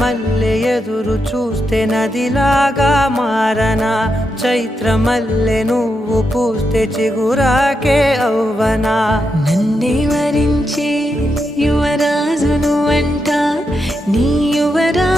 మల్లె ఎదురు చూస్తే నదిలాగా మారనా, చైత్రమల్లె నువ్వు పూస్తే చిగురాకే అవ్వనా. నన్నే వరించే యువరాజును అంట నీ యువరా